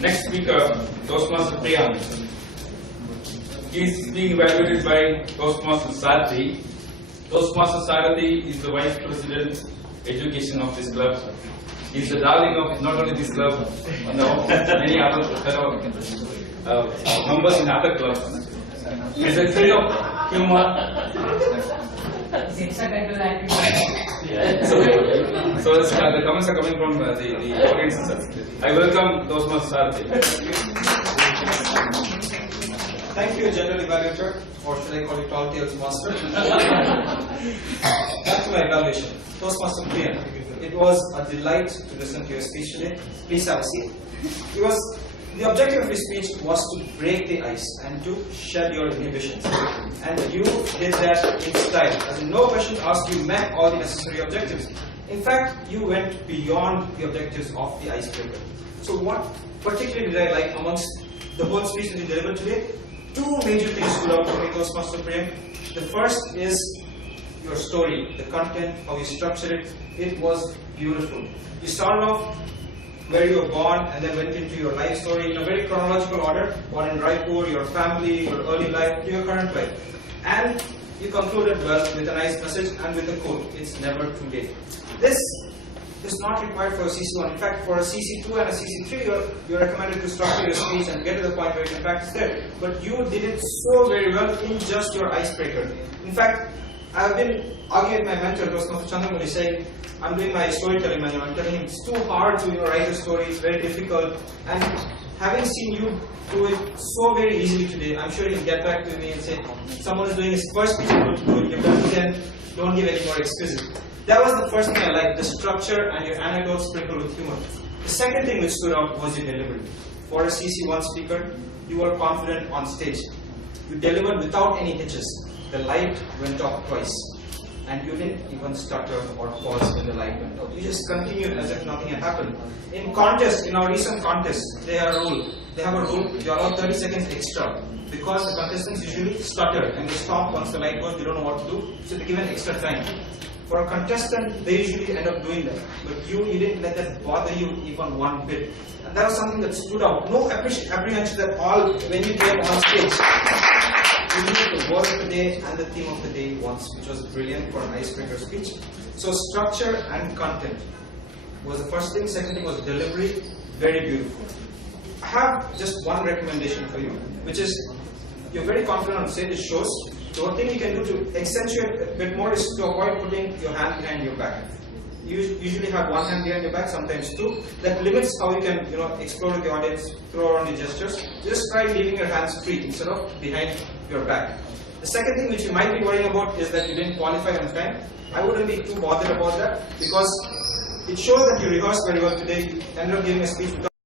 Next speaker, Toastmaster Priyank. He is being evaluated by Toastmaster Sarathy. Toastmaster Sarathy is the Vice President Education of this club. He is the darling of not only this club, but many other fellow members in other clubs. He is a sense of humor. So the comments are coming from the audience. I welcome Toastmaster Sarathy. Thank you, General Evaluator, or should I call you Tall Tales Master? Back to my evaluation. Toastmaster Priyank, it was a delight to listen to your speech today. Please have a seat. The objective of your speech was to break the ice and to shed your inhibitions. And you did that in style. As in, no question asked, you met all the necessary objectives. In fact, you went beyond the objectives of the icebreaker. So what particularly did I like amongst the whole speech that you delivered today? Two major things stood out for me, Toastmaster Priyank. The first is your story, the content, how you structured it. It was beautiful. You started off where you were born and then went into your life story in a very chronological order. Born in Raipur, your family, your early life, to your current life. And you concluded well with a nice message and with a quote, it's never too late. This is not required for a CC1. In fact, for a CC2 and a CC3, you're recommended to structure your speech and get to the point where you can practice there. But you did it so very well in just your icebreaker. In fact, I've been arguing with my mentor, Toastmaster Chandramudi, saying, I'm doing my storytelling manual. I'm telling him it's too hard to write a story, it's very difficult. And having seen you do it so very easily today, I'm sure he'll get back to me and say, someone is doing his first speech, you've done 10, don't give any more excuses. That was the first thing I liked, the structure and your anecdotes sprinkled with humor. The second thing which stood out was your delivery. For a CC1 speaker, you were confident on stage. You delivered without any hitches. The light went off twice. And you didn't even stutter or pause when the light went off. You just continued as if nothing had happened. In contests, in our recent contests, they have a rule. You are allowed 30 seconds extra. Because the contestants usually stutter and they stop once the light goes, they don't know what to do. So they give an extra time. For a contestant, they usually end up doing that. But you didn't let that bother you even one bit. And that was something that stood out. No apprehension at all when you came on stage. You knew the word of the day and the theme of the day once, which was brilliant for an icebreaker speech. So structure and content was the first thing. Second thing was delivery, very beautiful. I have just one recommendation for you, which is you're very confident on stage, it shows. The one thing you can do to accentuate a bit more is to avoid putting your hand behind your back. You usually have one hand behind your back, sometimes two. That limits how you can, explore with the audience, throw around your gestures. Just try leaving your hands free instead of behind your back. The second thing which you might be worrying about is that you didn't qualify on time. I wouldn't be too bothered about that because it shows that you rehearsed very well today. You ended up giving a speech without